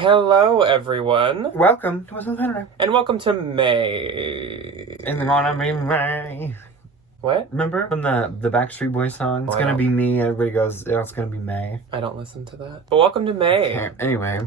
Hello, everyone. Welcome to What's on Saturday. And welcome to May. And they're gonna be May. What? Remember from the Backstreet Boys song? It's gonna be me. Everybody goes, oh, it's gonna be May. I don't listen to that. But welcome to May. Okay. Anyway.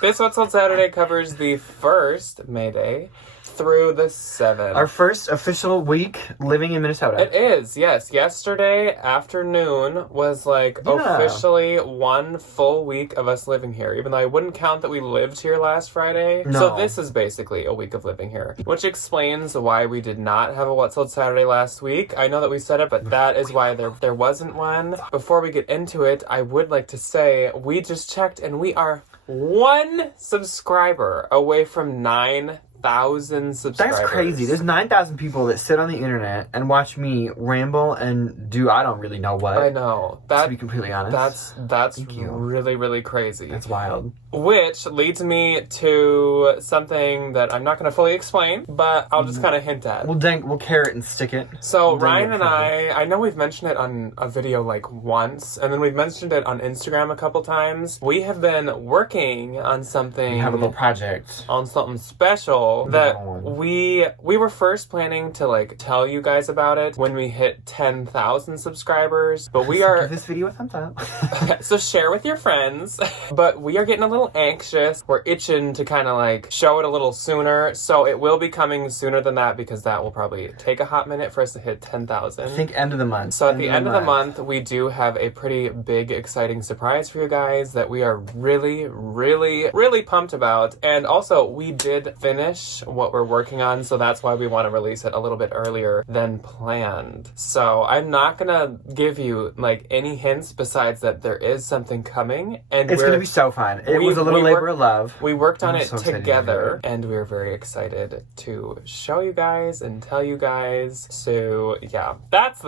This What's on Saturday covers the first May Day through the 7th. Our first official week living in Minnesota. It is, yes. Yesterday afternoon was officially 1 full week of us living here, even though I wouldn't count that we lived here last Friday. No. So this is basically a week of living here, which explains why we did not have a What's on Saturday last week. I know that we said it, but that is why there wasn't one. Before we get into it, I would like to say we just checked and we are 1 subscriber away from 9,000 subscribers. That's crazy. There's 9,000 people that sit on the internet and watch me ramble and do I don't really know what. I know. To be completely honest. That's really, really crazy. That's wild. Which leads me to something that I'm not going to fully explain, but I'll just kind of hint at. We'll carrot and stick it. So Ryan and I know we've mentioned it on a video once, and then we've mentioned it on Instagram a couple times. We have been working on something. We have a little project. On something special that we were first planning to tell you guys about it when we hit 10,000 subscribers, but we are give this video a thumbs up. So share with your friends. But we are getting a little anxious. We're itching to kind of show it a little sooner, so it will be coming sooner than that because that will probably take a hot minute for us to hit 10,000. I think end of the month. So at the end of the month, we do have a pretty big, exciting surprise for you guys that we are really, really, really pumped about. And also, we did finish what we're working on, so that's why we want to release it a little bit earlier than planned. So I'm not gonna give you any hints besides that there is something coming, and it's gonna be so fun. It was a little labor of love. We worked on it together, and we're very excited to show you guys and tell you guys. So yeah, that's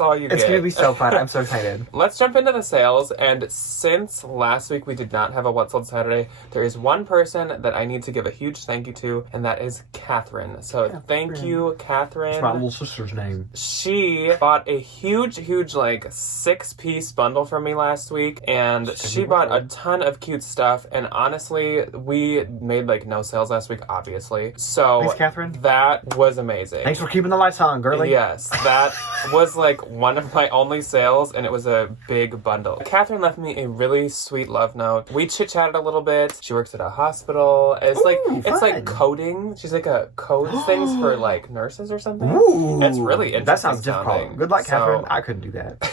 all you get. It's gonna be so fun. I'm so excited. Let's jump into the sales. And since last week we did not have a What's on Saturday, there is one person that I need to give a huge thank you to, and that is Catherine. So thank you, Catherine. It's my little sister's name. She bought a huge 6-piece bundle from me last week, and she bought a ton of cute stuff. And honestly, we made no sales last week, obviously. So thanks, Catherine. That was amazing. Thanks for keeping the lights on, girlie. Yes, that was one of my only sales, and it was a big bundle. Catherine left me a really sweet love note. We chit-chatted a little bit. She works at a hospital. It's it's coding. She's a codes things for nurses or something. Ooh, it's really interesting. That sounds difficult. Good luck, Catherine. I couldn't do that.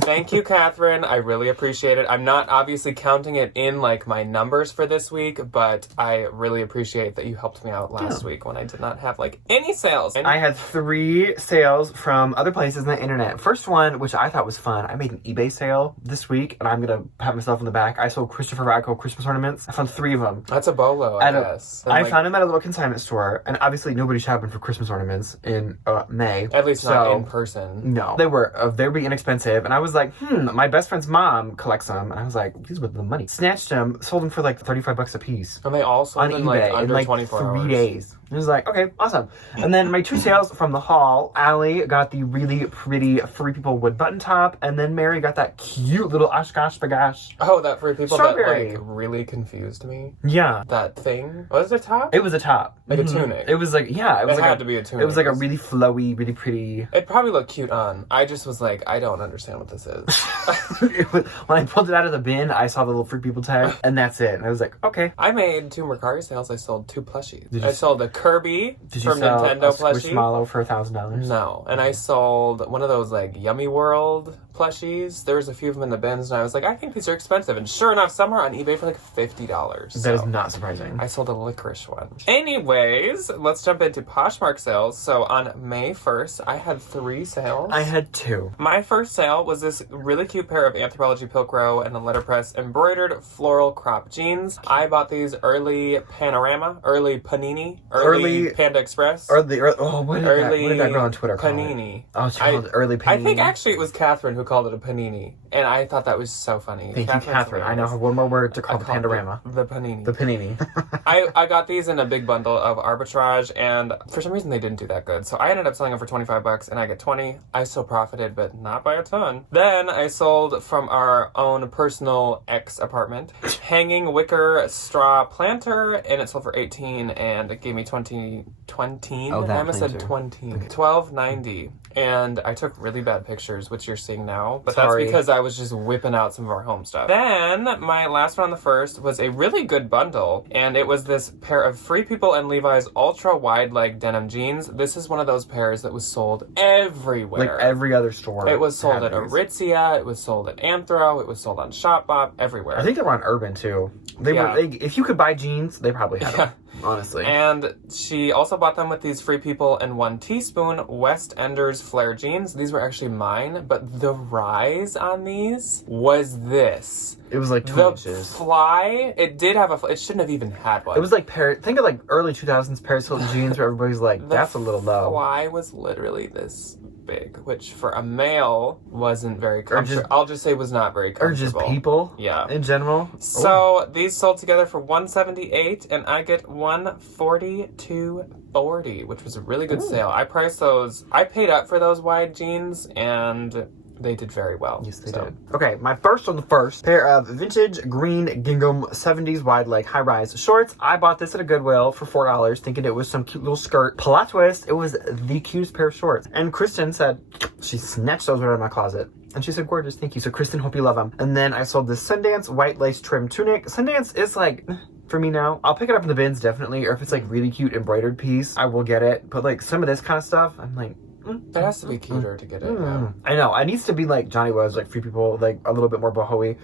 Thank you, Catherine. I really appreciate it. I'm not obviously counting it in my numbers for this week, but I really appreciate that you helped me out last week when I did not have any sales. I had 3 sales from other places on the internet. First one, which I thought was fun, I made an eBay sale this week, and I'm gonna pat myself on the back. I sold Christopher Rocco Christmas ornaments. I found 3 of them. That's a bolo, I guess. I found them at a little consignment store, and obviously nobody's shopping for Christmas ornaments in May. At least not in person. No. They were very inexpensive, and I was my best friend's mom collects them, and I was these were the money. Snatched them, sold them for $35 a piece. And they all sold on in eBay under in 24 3 hours. days. It was okay, awesome. And then my 2 sales from the haul, Allie got the really pretty Free People wood button top, and then Mary got that cute little Oshkosh Bagosh. Oh, that Free People strawberry. that really confused me. Yeah. That thing. Was it a top? It was a top. A tunic. It was it had to be a tunic. It was a really flowy, really pretty. It probably looked cute on. I just was I don't understand what this is. When I pulled it out of the bin, I saw the little Free People tag, and that's it. And I was okay. I made 2 Mercari sales. I sold 2 plushies. I sold a Kirby from sell Nintendo a plushie. Squishmallow for $1,000? No. And I sold one of those Yummy World plushies. There was a few of them in the bins, and I was I think these are expensive. And sure enough, some are on eBay for $50. That is not surprising. I sold a licorice one. Anyways, let's jump into Poshmark sales. So on May 1st, I had 3 sales. I had 2. My first sale was this really cute pair of Anthropologie Pilcrow and a letterpress embroidered floral crop jeans. I bought these early Panorama, early Panini, early Panda Express. What did that girl on Twitter call Panini. it? Oh, she called it early Panini. I think actually it was Catherine who called it a panini. And I thought that was so funny. Thank you, Catherine. I now have one more word to call the Pandorama. The panini. The panini. I got these in a big bundle of arbitrage, and for some reason they didn't do that good. So I ended up selling them for $25, and I get 20. I still profited, but not by a ton. Then I sold from our own personal ex-apartment, hanging wicker straw planter, and it sold for 18, and it gave me 20. Oh, that I almost said planter. 20. Okay. $12.90. And I took really bad pictures, which you're seeing now. But Sorry. that's because I was just whipping out some of our home stuff. Then, my last one on the first was a really good bundle. And it was this pair of Free People and Levi's ultra wide leg denim jeans. This is one of those pairs that was sold everywhere. Like every other store. It was sold at had these. Aritzia. It was sold at Anthro. It was sold on Shopbop. Everywhere. I think they were on Urban too. They Yeah. were. If you could buy jeans, they probably had them. Honestly. And she also bought them with these Free People and 1 teaspoon West Enders flare jeans. These were actually mine, but the rise on these was this. It was like 2 The inches. fly, it did have it shouldn't have even had one. It was like think of like early 2000s Paris Hilton jeans where everybody's like, The that's a little low. fly was literally this big, which for a male wasn't very just- comfortable. I'll just say was not very Or just comfortable. people. Yeah. In general. So these sold together for $178, and I get $142.40, which was a really good sale. I priced those. I paid up for those wide jeans, and they did very well. Yes, they did. Okay, my first on the first pair of vintage green gingham 70s wide leg high rise shorts. I bought this at a Goodwill for $4, thinking it was some cute little skirt. Plot twist, it was the cutest pair of shorts. And Kristen said, she snatched those right out of my closet. And she said, gorgeous, thank you. So Kristen, hope you love them. And then I sold this Sundance white lace trim tunic. Sundance is like, for me now, I'll pick it up in the bins definitely. Or if it's like really cute embroidered piece, I will get it. But like some of this kind of stuff, I'm like, It has to be cuter to get it. Yeah. I know. It needs to be like Johnny was, like Free People, like a little bit more boho-y.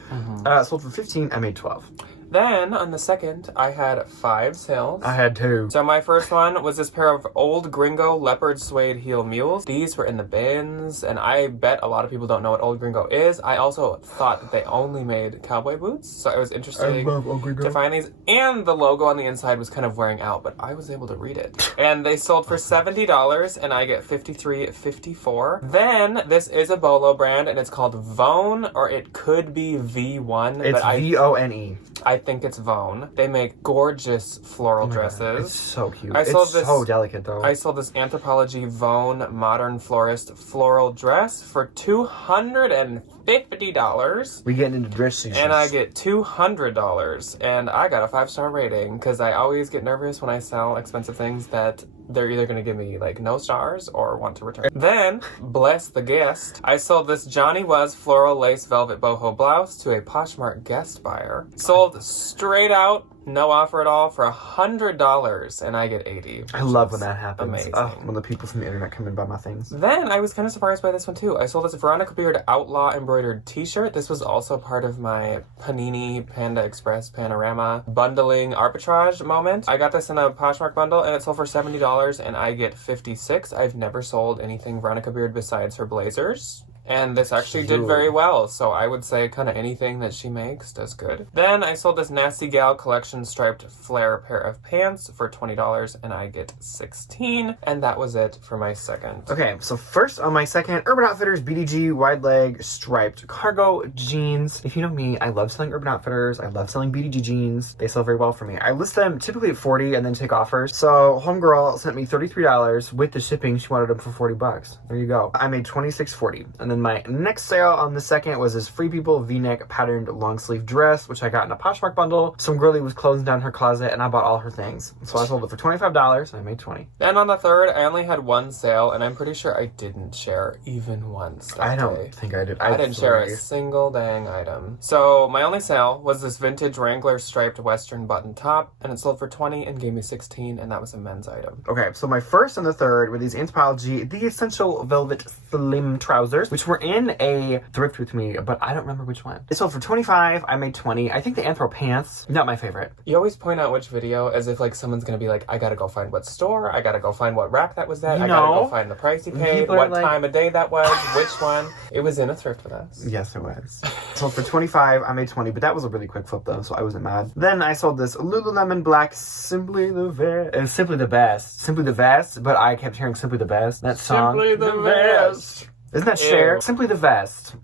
Sold for 15. I made 12. Then on the second, I had 5 sales. I had 2. So my first one was this pair of old Gringo leopard suede heel mules. These were in the bins, and I bet a lot of people don't know what old Gringo is. I also thought that they only made cowboy boots, so I was interested to find these. And the logo on the inside was kind of wearing out, but I was able to read it. And they sold for $70, and I get $53.54. Then this is a Bolo brand, and it's called Vone, or it could be V1. It's but Vone. I think it's Vone. They make gorgeous floral It's dresses. so cute. I sold It's this- so delicate though. I sold this Anthropologie Vone Modern Florist floral dress for $250. We getting into dress season. And I get $200. And I got a 5-star rating because I always get nervous when I sell expensive things that they're either going to give me like no stars or want to return. Then, bless the guest, I sold this Johnny Was floral lace velvet boho blouse to a Poshmark guest buyer. Sold straight out, no offer at all, for $100, and I get 80. I love when that happens. Amazing. When the people from the internet come in and buy my things. Then I was kind of surprised by this one too. I sold this Veronica Beard Outlaw embroidered t-shirt. This was also part of my Panini Panda Express Panorama bundling arbitrage moment. I got this in a Poshmark bundle and it sold for $70 and I get 56. I've never sold anything Veronica Beard besides her blazers. And this actually did very well, so I would say kind of anything that she makes does good. Then I sold this Nasty Gal Collection striped flare pair of pants for $20, and I get 16, and that was it for my second. Okay, so first on my second, Urban Outfitters BDG wide leg striped cargo jeans. If you know me, I love selling Urban Outfitters. I love selling BDG jeans. They sell very well for me. I list them typically at $40 and then take offers. So homegirl sent me $33 with the shipping. She wanted them for $40. There you go. I made $26.40, and then my next sale on the second was this Free People V-neck patterned long sleeve dress, which I got in a Poshmark bundle. Some girlie was closing down her closet and I bought all her things. So I sold it for $25 and I made $20. Then on the third, I only had one sale, and I'm pretty sure I didn't share even once that I don't day. think I did. I didn't share a single dang item. So my only sale was this vintage Wrangler striped western button top, and it sold for $20 and gave me 16, and that was a men's item. Okay, so my first and the third were these Anthropologie The Essential Velvet Slim trousers, which were in a thrift with me, but I don't remember which one. It sold for $25. I made $20. I think the Anthro pants, not my favorite. You always point out which video as if like someone's gonna be like, I gotta go find what store, I gotta go find what rack that was at, I gotta go find the price he paid, People are what like- time of day that was, which one. It was in a thrift with us. Yes, it was. Sold for $25. I made $20, but that was a really quick flip though, so I wasn't mad. Then I sold this Lululemon black Simply the Best. It was Simply the Best. Simply the Best, but I kept hearing Simply the Best. That song. Simply the best. Isn't that Cher? Ew. Simply the Best.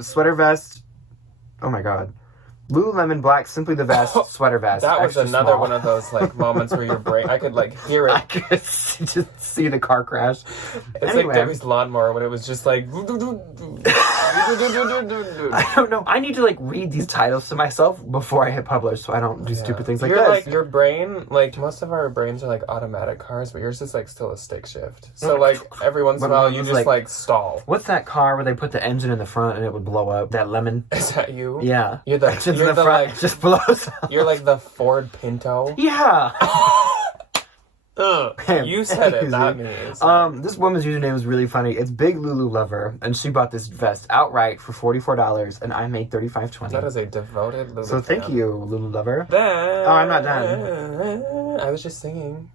Sweater vest. Oh my god. Lululemon black, simply the vest, sweater vest. That was extra another small. one of those like moments where your brain, I could like hear I it. could just see the car crash. It's Anyway. like Debbie's lawnmower when it was just like. I don't know. I need to like read these titles to myself before I hit publish so I don't do stupid things like You're this. like, your brain, like, most of our brains are like automatic cars, but yours is like still a stick shift. So, like, every once in a while, you just like stall. What's that car where they put the engine in the front and it would blow up? That lemon? Is that you? Yeah. You're the, Engine's you're in the the front, like, it just blows up. you're like the Ford Pinto. Yeah. Ugh. You said it, not me. This woman's username is really funny. It's Big Lulu Lover, and she bought this vest outright for $44, and I made $35.20. That is a devoted Lulu So thank fan. you, Lulu Lover. Then... Oh, I'm not done. I was just singing.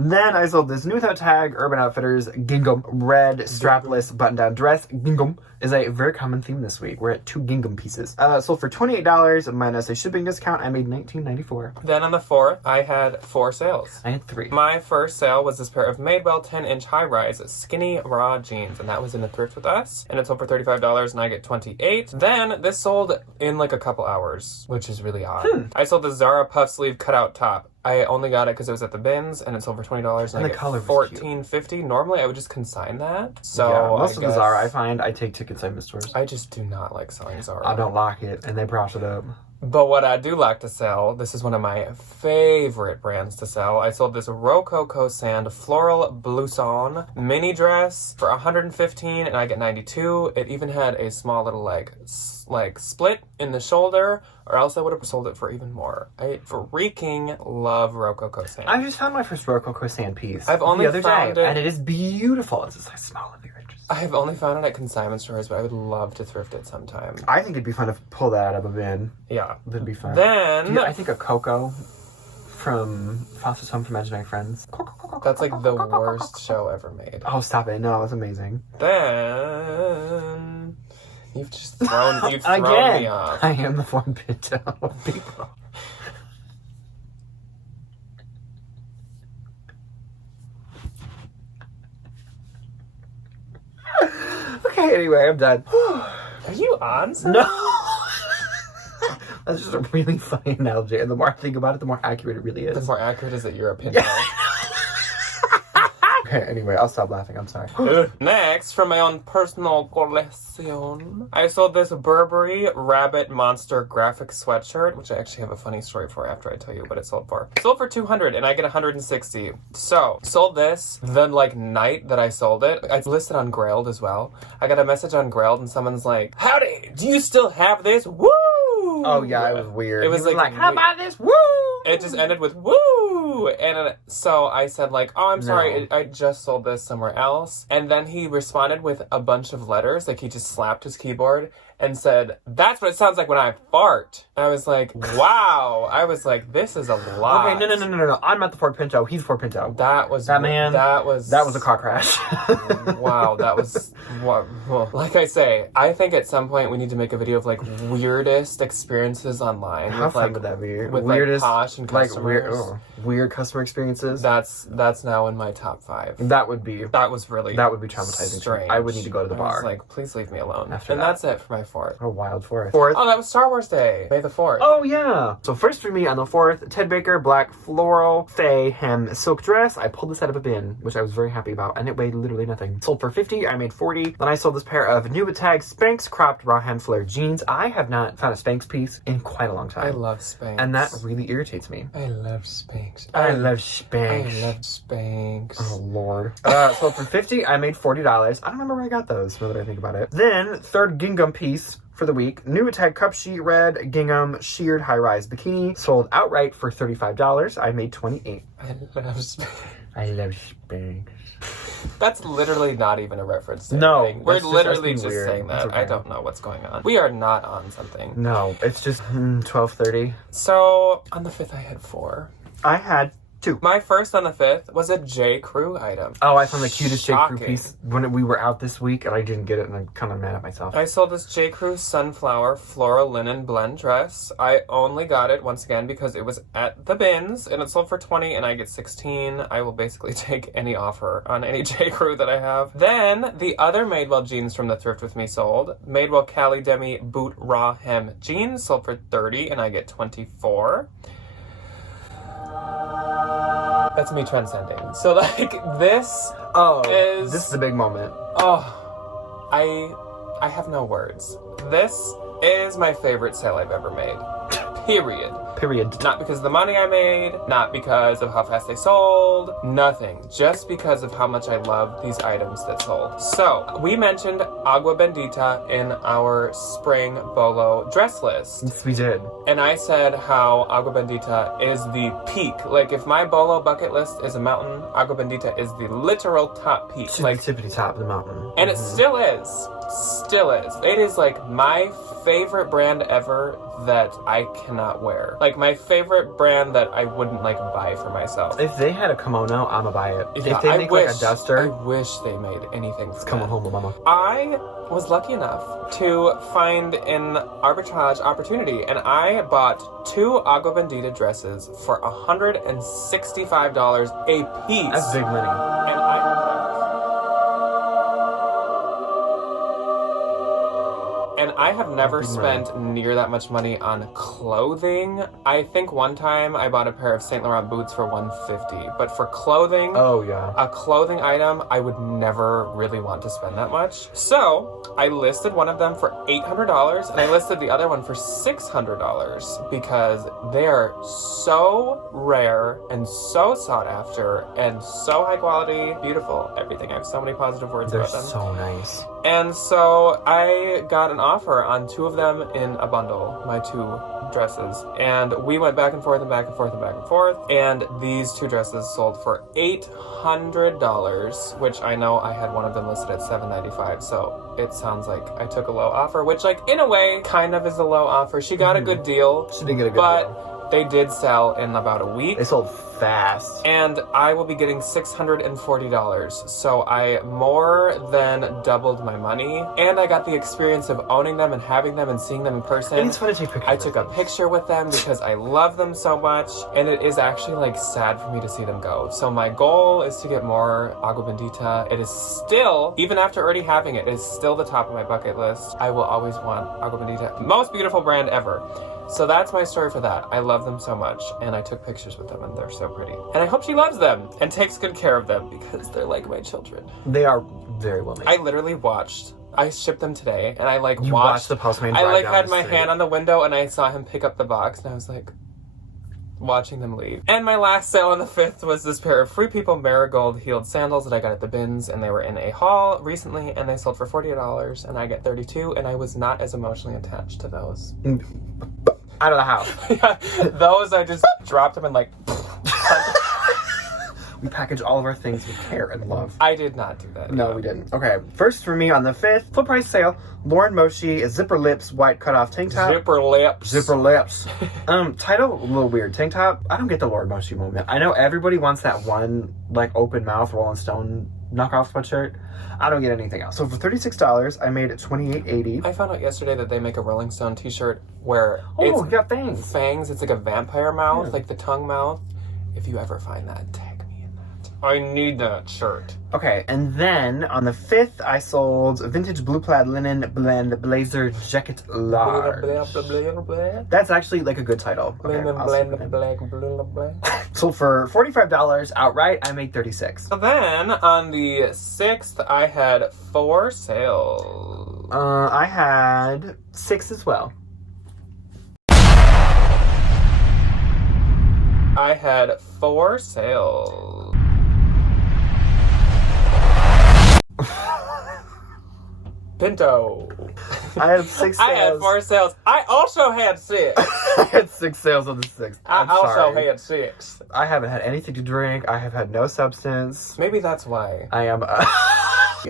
Then I sold this new without tag Urban Outfitters gingham red strapless button-down dress. Gingham is a very common theme this week. We're at 2 gingham pieces. Sold for $28 minus a shipping discount. I made $19.94. Then on the 4th, I had 4 sales. I had 3. My first sale was this pair of Madewell 10-inch high-rise skinny raw jeans, and that was in a thrift with us, and it sold for $35, and I get $28. Then this sold in like a couple hours, which is really odd. I sold the Zara puff sleeve cutout top. I only got it because it was at the bins, and it sold for $20, and I the get color was cute. $14.50. Normally, I would just consign that. So Yeah, most I of guess the Zara I find, I take to consignment stores. I just do not like selling Zara. I don't lock it, and they brush it up. But what I do like to sell, this is one of my favorite brands to sell. I sold this Rococo Sand Floral Blouson mini dress for $115, and I get $92. It even had a small little like split in the shoulder, or else I would have sold it for even more. I freaking love Rococo Sand. I just found my first Rococo Sand piece. I've only the other found day, it- and it is beautiful. It's just, I smell it. I've only found it at consignment stores, but I would love to thrift it sometime. I think it'd be fun to pull that out of a bin. Yeah. That'd be fun. Then... I think a Coco from Foster's Home for Imaginary Friends. That's like the worst show ever made. Oh, stop it. No, it's amazing. Then... You've thrown me off. I am the Ford Pinto of people. Okay, anyway, I'm done. Are you on something? No! That's just a really funny analogy, and the more I think about it, the more accurate it really is. The more accurate is that you're a Pinto. Okay, anyway, I'll stop laughing. I'm sorry. Next, from my own personal collection, I sold this Burberry Rabbit Monster graphic sweatshirt, which I actually have a funny story for after I tell you what it sold for. Sold for $200, and I get $160. So, sold this the night that I sold it. It's listed on Grailed as well. I got a message on Grailed, and someone's like, "Howdy, do you still have this? Woo!" Oh, yeah, it was weird. It was like how about this? Woo! It just ended with woo! And so I said like, "Oh, I'm sorry, I just sold this somewhere else." And then he responded with a bunch of letters, like he just slapped his keyboard and said, "That's what it sounds like when I fart." And I was like, wow. I was like, this is a lot. Okay, no. I'm not the Ford Pinto. He's Ford Pinto. That was That man. That was a car crash. Wow, that was like I say, I think at some point we need to make a video of like weirdest experiences online. How with, fun like, would that be? With Weirdest, like posh and customers. Weird customer experiences. That's now in my top 5. That would be strange. traumatizing. To me. I would need to go to the I bar. was like, please leave me alone. After and that. that's it for my 4th. A wild fourth. Oh, that was Star Wars Day. May the 4th. Oh, yeah. So first for me on the 4th, Ted Baker black floral fey hem silk dress. I pulled this out of a bin, which I was very happy about, and it weighed literally nothing. Sold for $50. I made $40. Then I sold this pair of new with tag Spanx cropped raw hem flare jeans. I have not found a Spanx piece in quite a long time. I love Spanx. And that really irritates me. I love Spanx. I love Spanx. I love Spanx. Oh, Lord. Sold for $50. I made $40. I don't remember where I got those, now that I think about it. Then, third gingham piece for the week. New tag cup sheet red gingham sheared high-rise bikini. Sold outright for $35. I made $28. I love Spanx. I love Spanx. That's literally not even a reference to No, anything. We're that's just literally us just being weird. saying that. It's okay. I don't know what's going on. We are not on something. No, it's just 12:30. So, on the 5th I had 4. I had 2. My first on the 5th was a J. Crew item. Oh, I found the cutest J. Crew Shocking. piece when we were out this week, and I didn't get it, and I'm kind of mad at myself. I sold this J. Crew Sunflower Floral Linen Blend dress. I only got it, once again, because it was at the bins, and it sold for $20, and I get $16. I will basically take any offer on any J. Crew that I have. Then, the other Madewell jeans from the Thrift With Me sold. Madewell Cali Demi Boot Raw Hem jeans sold for $30, and I get $24. That's me transcending. So, like, this this is a big moment. Oh, I have no words. This is my favorite sale I've ever made. Period. Not because of the money I made, not because of how fast they sold, nothing. Just because of how much I love these items that sold. So, we mentioned Agua Bendita in our spring Bolo dress list. Yes, we did. And I said how Agua Bendita is the peak. Like, if my Bolo bucket list is a mountain, Agua Bendita is the literal top peak. It's Like, the tippity top of the mountain. and it still is. Still is. It is like my favorite brand ever that I cannot wear. Like my favorite brand that I wouldn't like buy for myself. If they had a kimono, I'ma buy it. Yeah, if they make like a duster, I wish they made anything for come that. on home, mama. I was lucky enough to find an arbitrage opportunity, and I bought 2 Agua Bendita dresses for $165 a piece. That's big money. And I have never spent near that much money on clothing. I think one time I bought a pair of Saint Laurent boots for $150, but for clothing, Oh yeah. a clothing item, I would never really want to spend that much. So I listed one of them for $800 and I listed the other one for $600 because they are so rare and so sought after and so high quality, beautiful, everything. I have so many positive words They're about them. so nice. And so I got an offer on 2 of them in a bundle, my 2 dresses. And we went back and forth and back and forth and back and forth. And these 2 dresses sold for $800, which I know I had one of them listed at $795. So it sounds like I took a low offer, which like in a way kind of is a low offer. She got a good deal. She did get a good but deal. they did sell in about a week. They sold fast. And I will be getting $640. So I more than doubled my money. And I got the experience of owning them and having them and seeing them in person. And it's fun to take pictures. I took a picture with them because I love them so much. And it is actually like sad for me to see them go. So my goal is to get more Agua Bendita. It is still, even after already having it, it is still the top of my bucket list. I will always want Agua Bendita. Most beautiful brand ever. So that's my story for that. I love them so much, and I took pictures with them, and they're so pretty. And I hope she loves them and takes good care of them because they're like my children. They are very well made. I literally watched. I shipped them today, and I like You watched the postman I drive like down had the my street. hand on the window, and I saw him pick up the box, and I was like, watching them leave. And my last sale on the 5th was this pair of Free People Marigold heeled sandals that I got at the bins, and they were in a haul recently, and they sold for $48, and I get $32, and I was not as emotionally attached to those. Out of the house. Yeah, those I just dropped them and like. We package all of our things with care and love. I did not do that. No, we didn't. Okay, first for me on the 5th, full price sale, Lauren Moshi, a zipper lips, white cutoff tank top. Zipper lips. Zipper lips. Title, a little weird. Tank top, I don't get the Lauren Moshi moment. I know everybody wants that one, like, open mouth Rolling Stone knockoff sweatshirt. I don't get anything else. So for $36, I made it $28.80. I found out yesterday that they make a Rolling Stone t-shirt where Oh, it's you got fangs. fangs. It's like a vampire mouth, Yeah. like the tongue mouth. If you ever find that, tag me in that. I need that shirt. Okay, and then on the 5th, I sold vintage blue plaid linen blend blazer jacket large. That's actually like a good title. Okay, I'll slip it in. Sold for $45 outright. I made $36. So then on the 6th, I had 4 sales. I had 6 as well. I had 4 sales. Pinto. I had 6 sales. I had 4 sales. I also had 6. I had 6 sales on the 6th. I I'm also sorry. had 6. I haven't had anything to drink. I have had no substance. Maybe that's why. I am.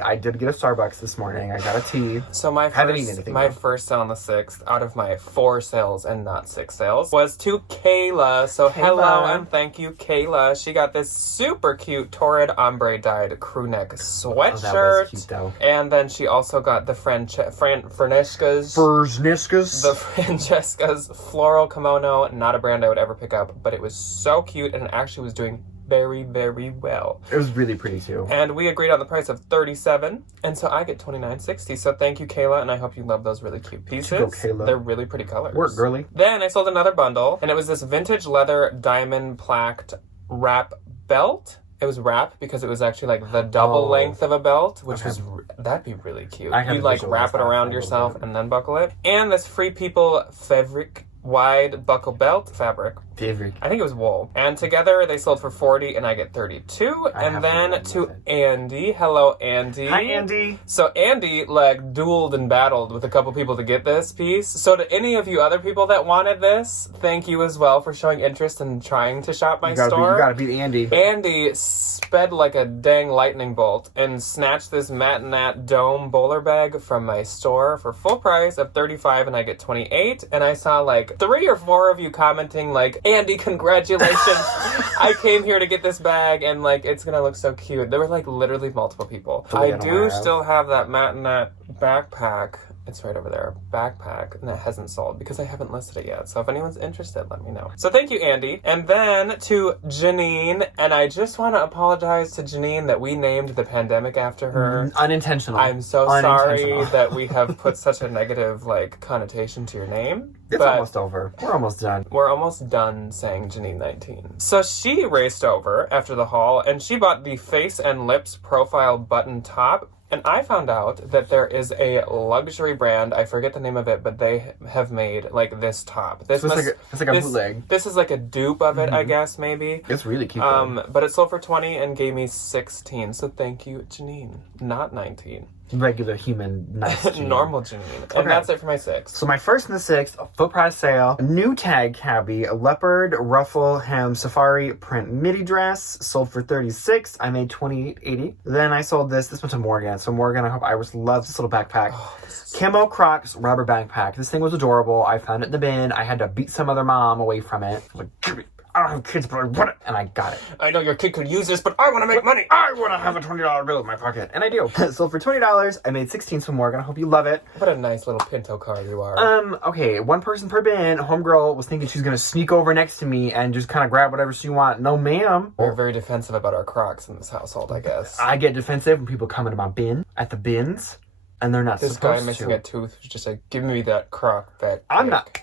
I did get a Starbucks this morning. I got a tea. So my Haven't eaten anything, though. first sale on the 6th out of my 4 sales and not 6 sales was to Kayla. So hello and thank you, Kayla. She got this super cute Torrid Ombre dyed crew neck sweatshirt. Oh, that was cute, though. And then she also got the Francesca's floral kimono. Not a brand I would ever pick up, but it was so cute and it actually was doing very, very well. It was really pretty too. And we agreed on the price of $37, and so I get $29.60. So thank you, Kayla, and I hope you love those really cute pieces. Go, Kayla. They're really pretty colors. Work, girly. Then I sold another bundle, and it was this vintage leather diamond plaqued wrap belt. It was wrap because it was actually like the double length of a belt, which was that'd be really cute. You'd like wrap it around yourself and then buckle it. And this Free People fabric wide buckle belt fabric. I think it was wool. And together they sold for $40 and I get $32. And then to Andy. Hello, Andy. Hi, Andy. So Andy like dueled and battled with a couple people to get this piece. So to any of you other people that wanted this, thank you as well for showing interest in trying to shop my store. You gotta beat Andy. Andy sped like a dang lightning bolt and snatched this Matt and Nat dome bowler bag from my store for full price of $35 and I get $28. And I saw like 3 or 4 of you commenting like, Andy, congratulations. I came here to get this bag and like it's gonna look so cute. There were like literally multiple people. I do still have that Matt and Nat backpack. It's right over there. Backpack. And that hasn't sold because I haven't listed it yet. So if anyone's interested, let me know. So thank you, Andy. And then to Janine. And I just want to apologize to Janine that we named the pandemic after her. Unintentional. I'm so sorry that we have put such a negative like connotation to your name. It's almost over. We're almost done. We're almost done saying Janine 19. So she raced over after the haul and she bought the Face and Lips profile button top. And I found out that there is a luxury brand, I forget the name of it, but they have made, like, this top. It's like a bootleg. This is like a dupe of it, I guess, maybe. It's really cute, but it sold for $20 and gave me 16. So thank you, Janine. Not 19. Regular human, nice Janine. Normal Janine. And that's it for my 6. So my first and the 6th, full price sale, new tag cabbie, a leopard ruffle hem safari print midi dress, sold for $36. I made $28.80. Then I sold this went to Morgan. So Morgan, I hope Iris loves this little backpack. Camo Crocs rubber backpack. This thing was adorable. I found it in the bin. I had to beat some other mom away from it. Like, give me. I don't have kids, but I want it. And I got it. I know your kid could use this, but I want to make money. I want to have a $20 bill in my pocket. And I do. Sold for $20. I made 16 from Morgan. I hope you love it. What a nice little Pinto car you are. Okay. 1 person per bin. Homegirl was thinking she was going to sneak over next to me and just kind of grab whatever she wants. No, ma'am. We're very defensive about our Crocs in this household, I guess. I get defensive when people come into my bin at the bins and they're not supposed to. This guy missing a tooth was just like, give me that Croc back. I'm not.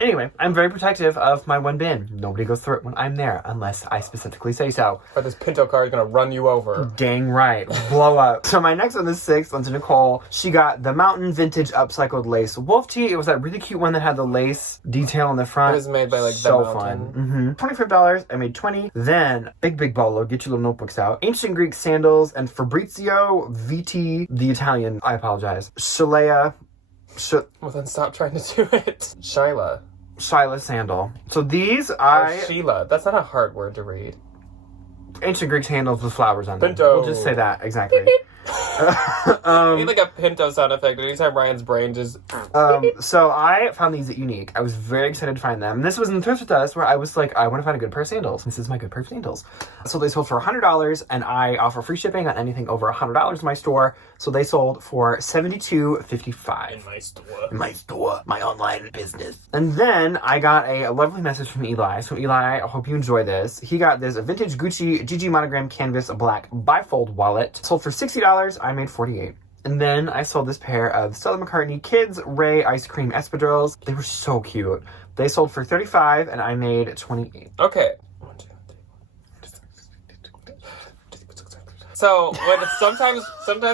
Anyway, I'm very protective of my 1 bin. Nobody goes through it when I'm there, unless I specifically say so. Or this Pinto car is going to run you over. Dang right. Blow up. So my next one, the 6th, went to Nicole. She got the Mountain Vintage Upcycled Lace Wolf Tee. It was that really cute one that had the lace detail on the front. It was made by like so the Mountain. Fun. $25. I made $20. Then, big bolo. Get your little notebooks out. Ancient Greek sandals and Fabrizio VT, the Italian. I apologize. Shalea. Well, then stop trying to do it. Shyla sandal. So these Sheila. That's not a hard word to read. Ancient Greek sandals with flowers on them. Pinto. We'll just say that, exactly. I need like a Pinto sound effect anytime Ryan's brain just... So I found these at Unique. I was very excited to find them. And this was in the Thrift With Us where I was like, I want to find a good pair of sandals. This is my good pair of sandals. So they sold for $100 and I offer free shipping on anything over $100 in my store. So they sold for $72.55. In my store. In my store. My online business. And then I got a lovely message from Eli. So Eli, I hope you enjoy this. He got this vintage Gucci GG monogram canvas black bifold wallet. Sold for $60. I made $48. And then I sold this pair of Stella McCartney Kids Ray Ice Cream Espadrilles. They were so cute. They sold for $35 and I made $28. Okay. So when sometimes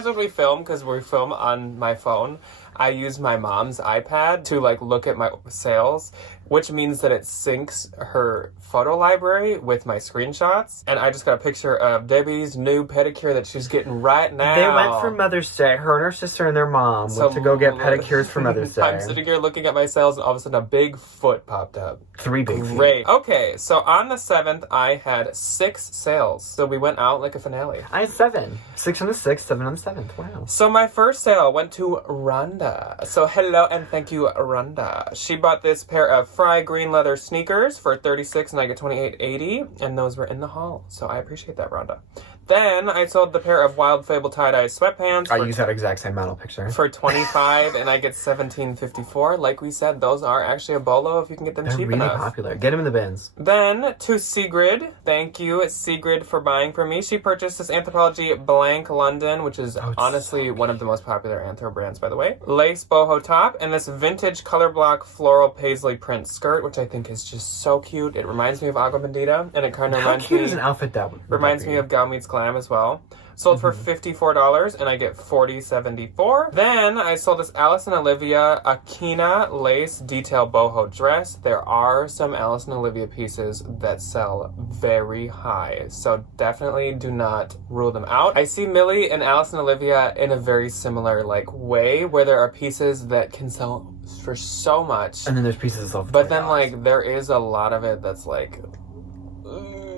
when we film, because we film on my phone, I use my mom's iPad to like look at my sales, which means that it syncs her photo library with my screenshots. And I just got a picture of Debbie's new pedicure that she's getting right now. They went for Mother's Day. Her and her sister and their mom went to go get pedicures for Mother's Day. I'm sitting here looking at my sales, and all of a sudden a big foot popped up. 3 big feet. Great. Okay, so on the 7th, I had 6 sales. So we went out like a finale. I had 7. 6 on the 6th, 7 on the 7th. Wow. So my first sale went to Rhonda. So hello and thank you, Rhonda. She bought this pair of Fry green leather sneakers for $36 and I get $28.80, and those were in the haul. So I appreciate that, Rhonda. Then I sold the pair of Wild Fable tie-dye sweatpants. I use that exact same model picture. For $25 and I get $17.54. Like we said, those are actually a bolo if you can get them They're cheap really enough. popular. Get them in the bins. Then to Sigrid. Thank you, Sigrid, for buying from me. She purchased this Anthropologie Blank London, which is honestly one of the most popular Anthro brands, by the way. Lace boho top and this vintage color block floral paisley print skirt, which I think is just so cute. It reminds me of Agua Bendita, and it kind of reminds me... How cute is an outfit that would Reminds me of Gal Meets Glam as well. Sold for $54 and I get $40.74. Then I sold this Alice and Olivia Akina lace detail boho dress. There are some Alice and Olivia pieces that sell very high, so definitely do not rule them out. I see Millie and Alice and Olivia in a very similar like way, where there are pieces that can sell for so much, and then there's pieces that sell for but then like there is a lot of it that's like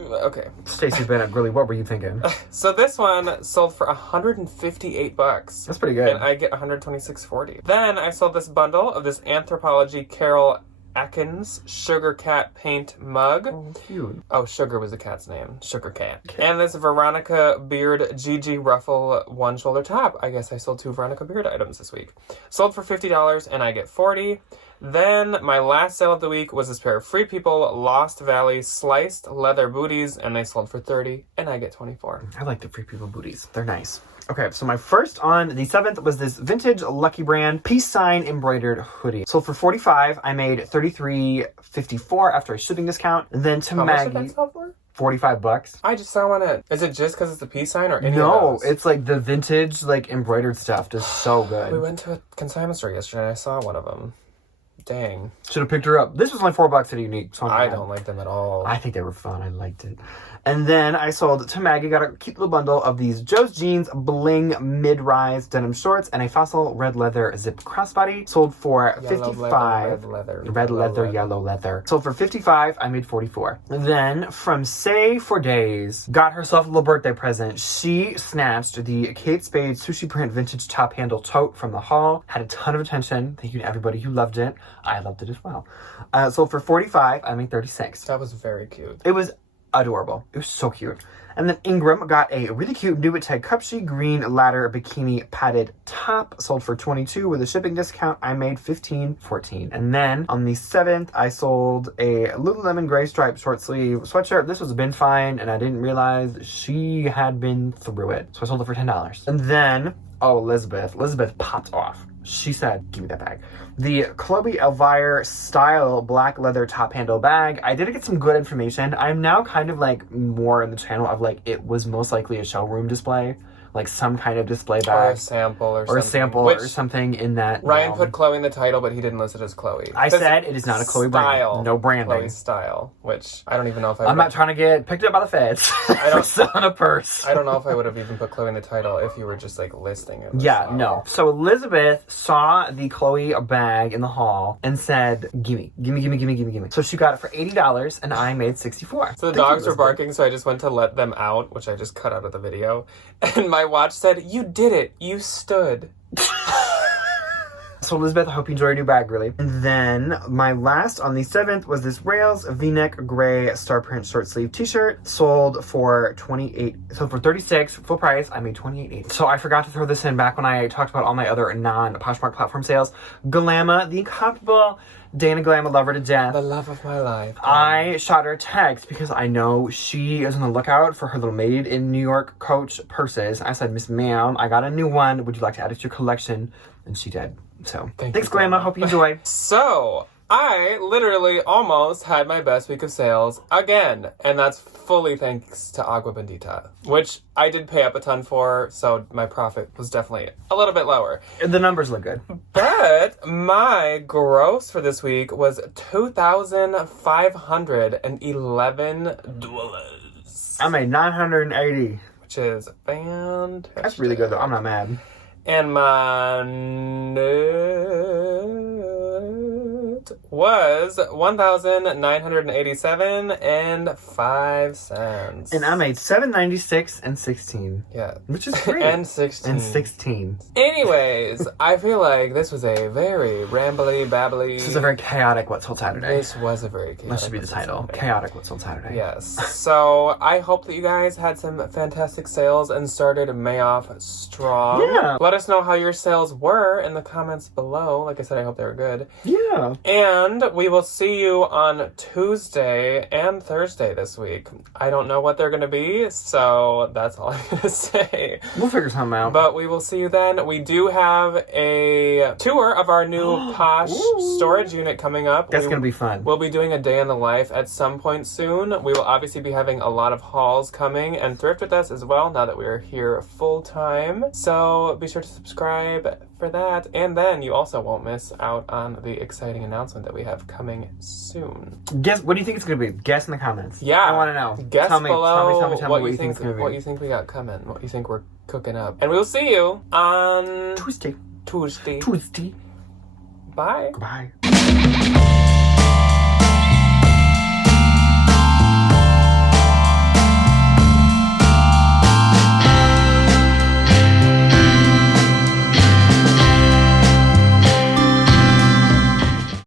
okay. Stacey Bennett, really, what were you thinking? So this one sold for $158. That's pretty good. And I get $126.40. Then I sold this bundle of this Anthropologie Carol Atkins Sugar Cat paint mug. Oh, cute. Oh, Sugar was the cat's name. Sugar Cat. Okay. And this Veronica Beard Gigi Ruffle one shoulder top. I guess I sold 2 Veronica Beard items this week. Sold for $50 and I get $40. Then my last sale of the week was this pair of Free People Lost Valley sliced leather booties, and they sold for $30 and I get $24. I like the Free People booties. They're nice. Okay, so my first on the 7th was this vintage Lucky Brand peace sign embroidered hoodie. Sold for $45. I made $33.54 after a shipping discount. And then to How Maggie, much did that sell for? $45. I just saw one at... Is it just because it's the peace sign or any of No, those? it's like the vintage like embroidered stuff is so good. We went to a consignment store yesterday and I saw one of them. Dang. Should have picked her up. This was only $4 at a Unique. So I don't like them at all. I think they were fun. I liked it. And then I sold to Maggie, got a cute little bundle of these Joe's Jeans Bling mid-rise denim shorts and a fossil red leather zip crossbody. Sold for $55. Red leather, yellow leather. Sold for $55. I made $44. Then from Say for Days, got herself a little birthday present. She snatched the Kate Spade sushi print vintage top handle tote from the haul. Had a ton of attention. Thank you to everybody who loved it. I loved it as well. Sold for $45. I made $36. That was very cute. It was adorable. It was so cute. And then Ingram got a really cute Nubit Tag Cupshe green ladder bikini padded top. Sold for $22 with a shipping discount. I made $15.14. And then on the 7th, I sold a Lululemon gray striped short sleeve sweatshirt. This was been fine, and I didn't realize she had been through it. So I sold it for $10. And then, Elizabeth popped off. She said, give me that bag. The Chloe Elvire style black leather top handle bag. I did get some good information. I'm now kind of like more in the channel of like, it was most likely a showroom display. Like some kind of display bag. Or a sample or something. Or a sample or something in that Ryan realm. put Chloe in the title, but he didn't list it as Chloe. I said it is not a Chloe brand. No branding. Chloe style, which I don't even know if I'm not trying to get picked up by the feds for selling a purse. I don't know if I would have even put Chloe in the title if you were just like listing it. Yeah, no. So Elizabeth saw the Chloe bag in the haul and said, gimme. So she got it for $80 and I made $64. So the dogs were barking, so I just went to let them out, which I just cut out of the video. And my watch said, "You did it. You stood." So Elizabeth, I hope you enjoy your new bag, really. And then my last on the 7th was this Rails V-neck gray star print short sleeve t-shirt. Sold for $36 full price. I made $28.80. So I forgot to throw this in back when I talked about all my other non-Poshmark platform sales. Galama, the incomparable Dana Galama, love her to death. The love of my life. I shot her a text because I know she is on the lookout for her little Made in New York Coach purses. I said, Miss Ma'am, I got a new one. Would you like to add it to your collection? And she did. So, thanks, Glamma. Hope you enjoy. So, I literally almost had my best week of sales again. And that's fully thanks to Agua Bendita, which I did pay up a ton for, so my profit was definitely a little bit lower. The numbers look good. But my gross for this week was $2,511. I made $980. Which is fantastic. That's really good though. I'm not mad. And my was $1,987.05. And I made $796 and 16. Yeah. Which is great. And 16. And 16. Anyways, I feel like this was a very rambly, babbly. This was a very chaotic What's Sold Saturday. This was a very chaotic. That should be the title. Saturday. Chaotic What's Sold Saturday. Yes. So I hope that you guys had some fantastic sales and started May off strong. Yeah. Let us know how your sales were in the comments below. Like I said, I hope they were good. Yeah. And we will see you on Tuesday and Thursday this week. I don't know what they're going to be, so that's all I'm going to say. We'll figure something out. But we will see you then. We do have a tour of our new Posh storage unit coming up. That's going to be fun. We'll be doing a day in the life at some point soon. We will obviously be having a lot of hauls coming and thrift with us as well now that we are here full time. So be sure to subscribe for that. And then you also won't miss out on the exciting announcement that we have coming soon. Guess, what do you think it's going to be? Guess in the comments. Yeah. I want to know. Guess tell me below what you think it's going to be. what you think we got coming, what you think we're cooking up. And we'll see you on Tuesday. Tuesday. Tuesday. Bye. Goodbye.